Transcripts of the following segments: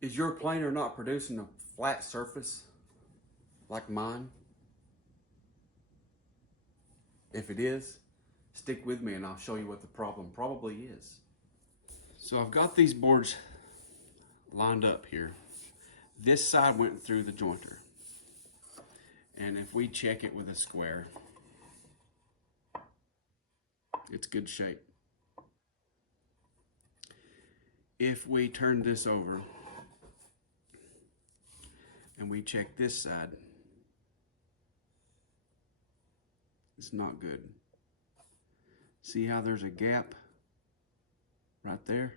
Is your planer not producing a flat surface like mine? If it is, stick with me and I'll show you what the problem probably is. So I've got these boards lined up here. This side went through the jointer. And if we check it with a square, it's good shape. If we turn this over and we check this side, it's not good. See how there's a gap right there?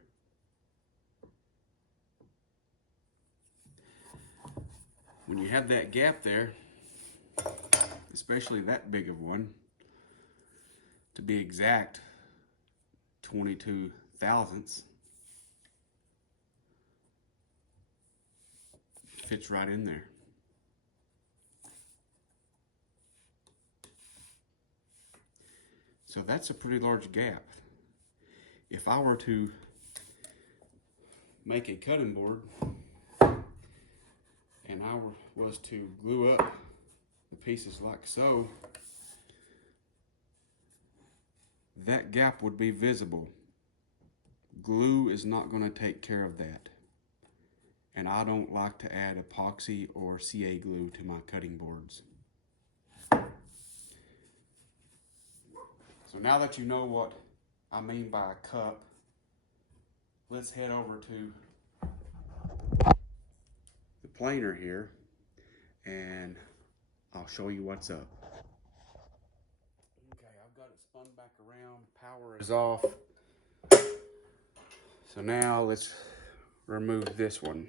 When you have that gap there, especially that big of one, to be exact, 22 thousandths, fits right in there. So that's a pretty large gap. If I were to make a cutting board and I was to glue up the pieces like so, that gap would be visible. Glue is not going to take care of that. And I don't like to add epoxy or CA glue to my cutting boards. So now that you know what I mean by a cup, let's head over to the planer here and I'll show you what's up. Okay, I've got it spun back around, power is off. So now let's remove this one.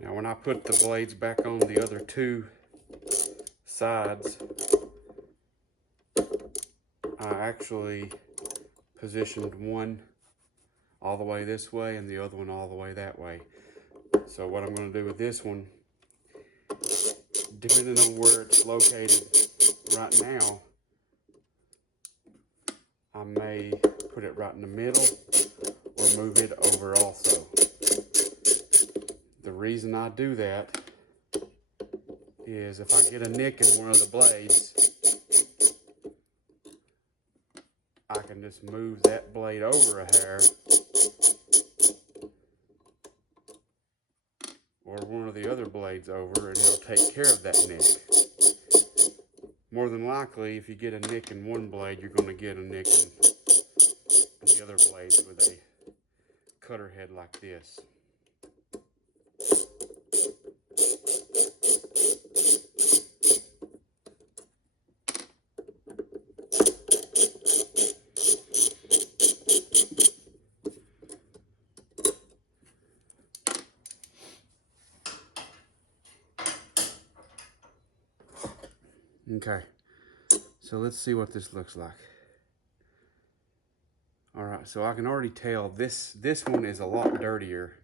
Now when I put the blades back on the other two sides, I actually positioned one all the way this way and the other one all the way that way. So what I'm going to do with this one, depending on where it's located right now, I may put it right in the middle or move it over also. The reason I do that is if I get a nick in one of the blades, I can just move that blade over a hair or one of the other blades over and it'll take care of that nick. More than likely, if you get a nick in one blade, you're going to get a nick in the other blades with a cutter head like this. Okay, so let's see what this looks like. All right, so I can already tell this one is a lot dirtier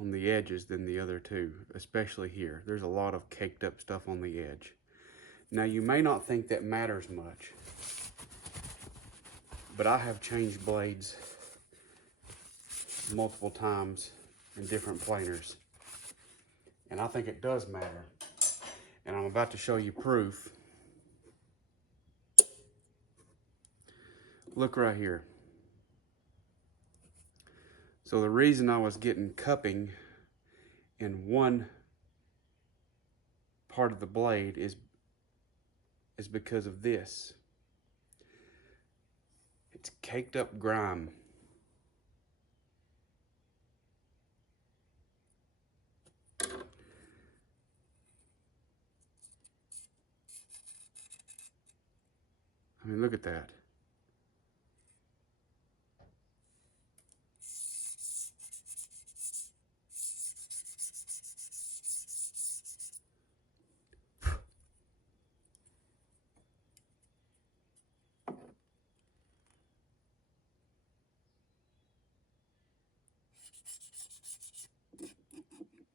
on the edges than the other two, especially here. There's a lot of caked up stuff on the edge. Now you may not think that matters much, but I have changed blades multiple times in different planers, and I think it does matter. And I'm about to show you proof. Look right here. So the reason I was getting cupping in one part of the blade is because of this. It's caked up grime. I mean, look at that.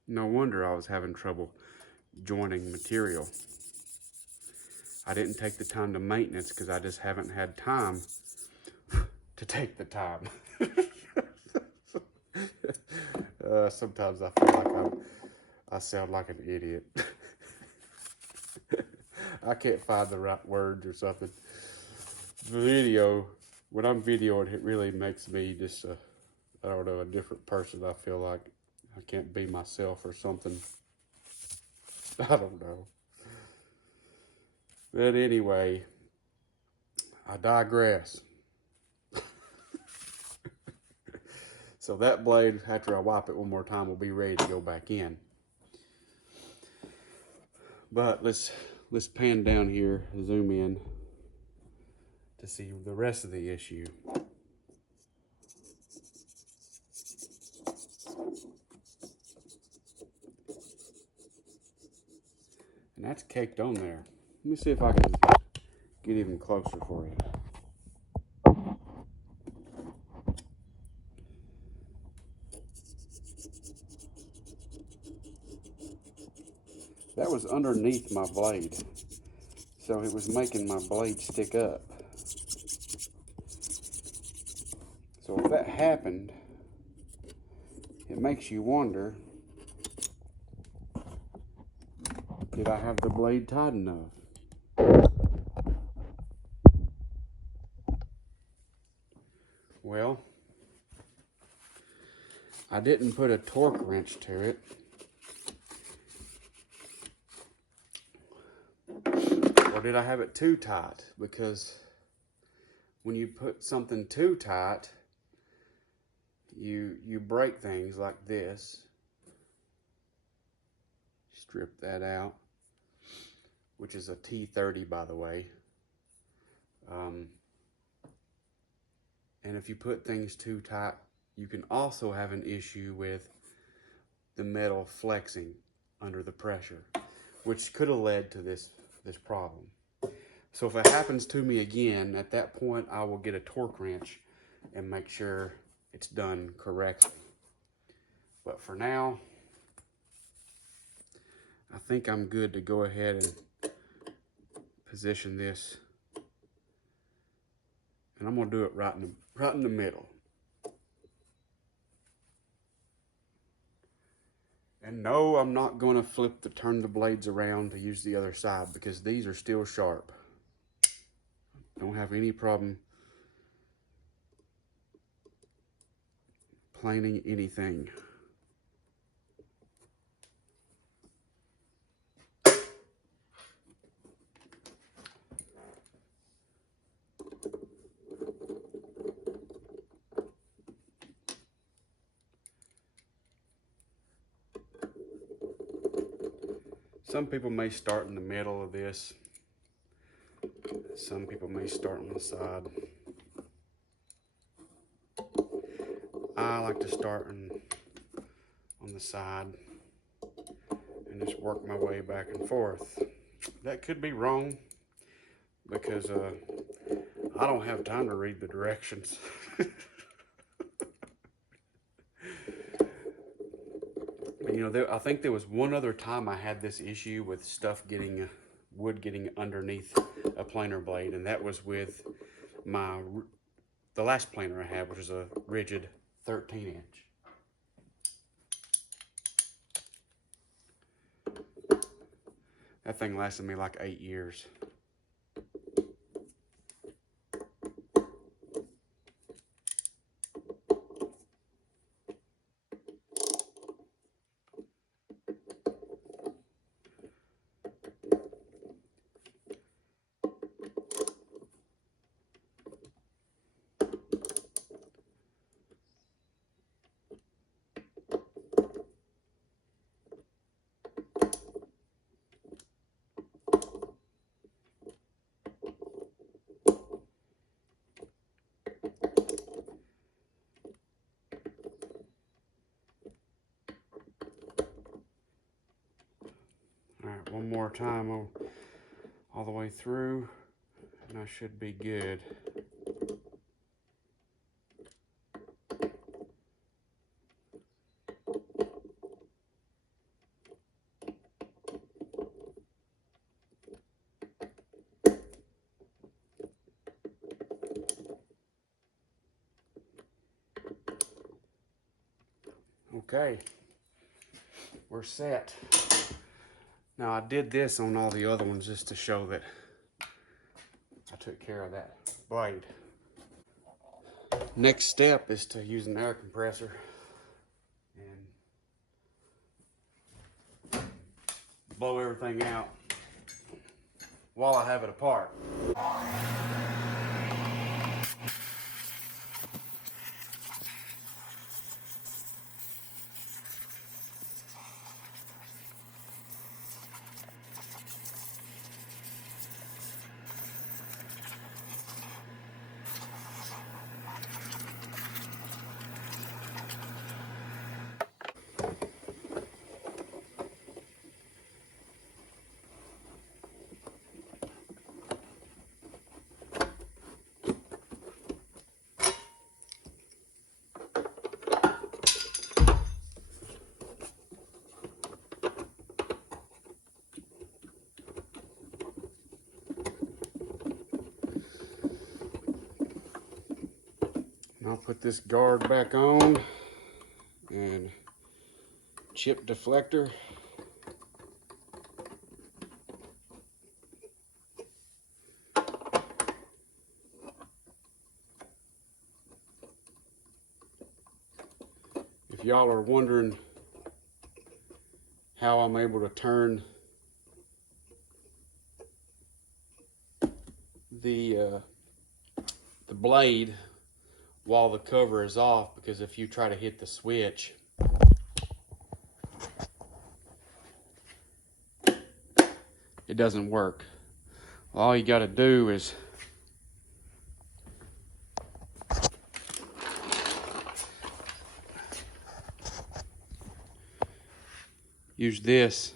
No wonder I was having trouble joining material. I didn't take the time to maintenance because I just haven't had time to take the time. Sometimes I feel like I sound like an idiot. I can't find the right words or something. Video, when I'm videoing, it really makes me just, I don't know, a different person. I feel like I can't be myself or something. I don't know. But anyway, I digress. So that blade, after I wipe it one more time, will be ready to go back in. But let's pan down here, zoom in to see the rest of the issue. And that's caked on there. Let me see if I can get even closer for you. That was underneath my blade, so it was making my blade stick up. So if that happened, it makes you wonder, did I have the blade tight enough? Well, I didn't put a torque wrench to it. Or did I have it too tight? Because when you put something too tight, you break things like this. Strip that out, which is a T30, by the way. And if you put things too tight, you can also have an issue with the metal flexing under the pressure, which could have led to this problem. So if it happens to me again, at that point I will get a torque wrench and make sure it's done correctly. But for now, I think I'm good to go ahead and position this. And I'm gonna do it right in the middle. And no, I'm not gonna turn the blades around to use the other side because these are still sharp. Don't have any problem planing anything. Some people may start in the middle of this. Some people may start on the side. I like to start on the side and just work my way back and forth. That could be wrong because I don't have time to read the directions. You know, I think there was one other time I had this issue with wood getting underneath a planer blade, and that was with the last planer I had, which was a rigid 13-inch. That thing lasted me like 8 years. All right, one more time all the way through, and I should be good. Okay, we're set. Now I did this on all the other ones just to show that I took care of that blade. Next step is to use an air compressor and blow everything out while I have it apart. I'll put this guard back on and chip deflector. If y'all are wondering how I'm able to turn the blade while the cover is off, because if you try to hit the switch, it doesn't work. All you got to do is use this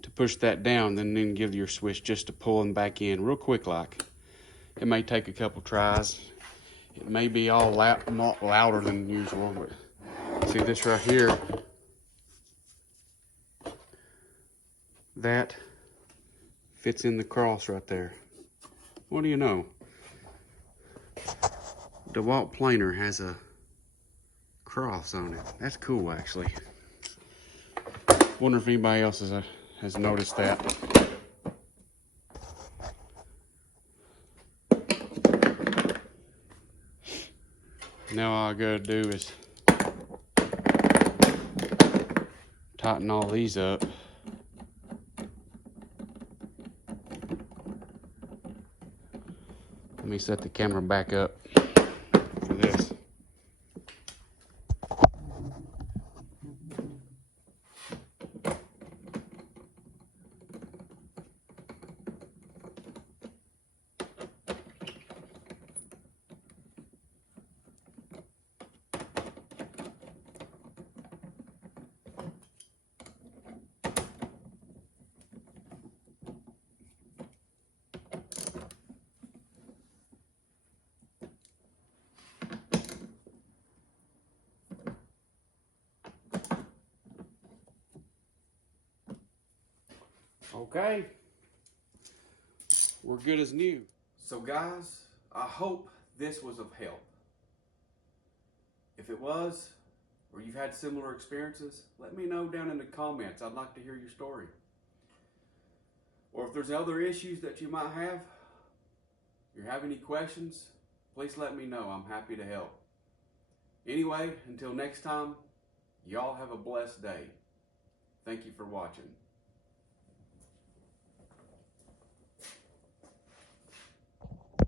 to push that down, then give your switch just to pull them back in real quick like. It may take a couple tries. It may be all louder than usual, but see this right here? That fits in the cross right there. What do you know? Dewalt planer has a cross on it. That's cool, actually. Wonder if anybody else has noticed that. Now all I gotta do is tighten all these up. Let me set the camera back up for this. Okay, we're good as new. So guys, I hope this was of help. If it was, or you've had similar experiences, let me know down in the comments. I'd like to hear your story. Or if there's other issues that you might have, if you have any questions, please let me know. I'm happy to help. Anyway, until next time, y'all have a blessed day. Thank you for watching.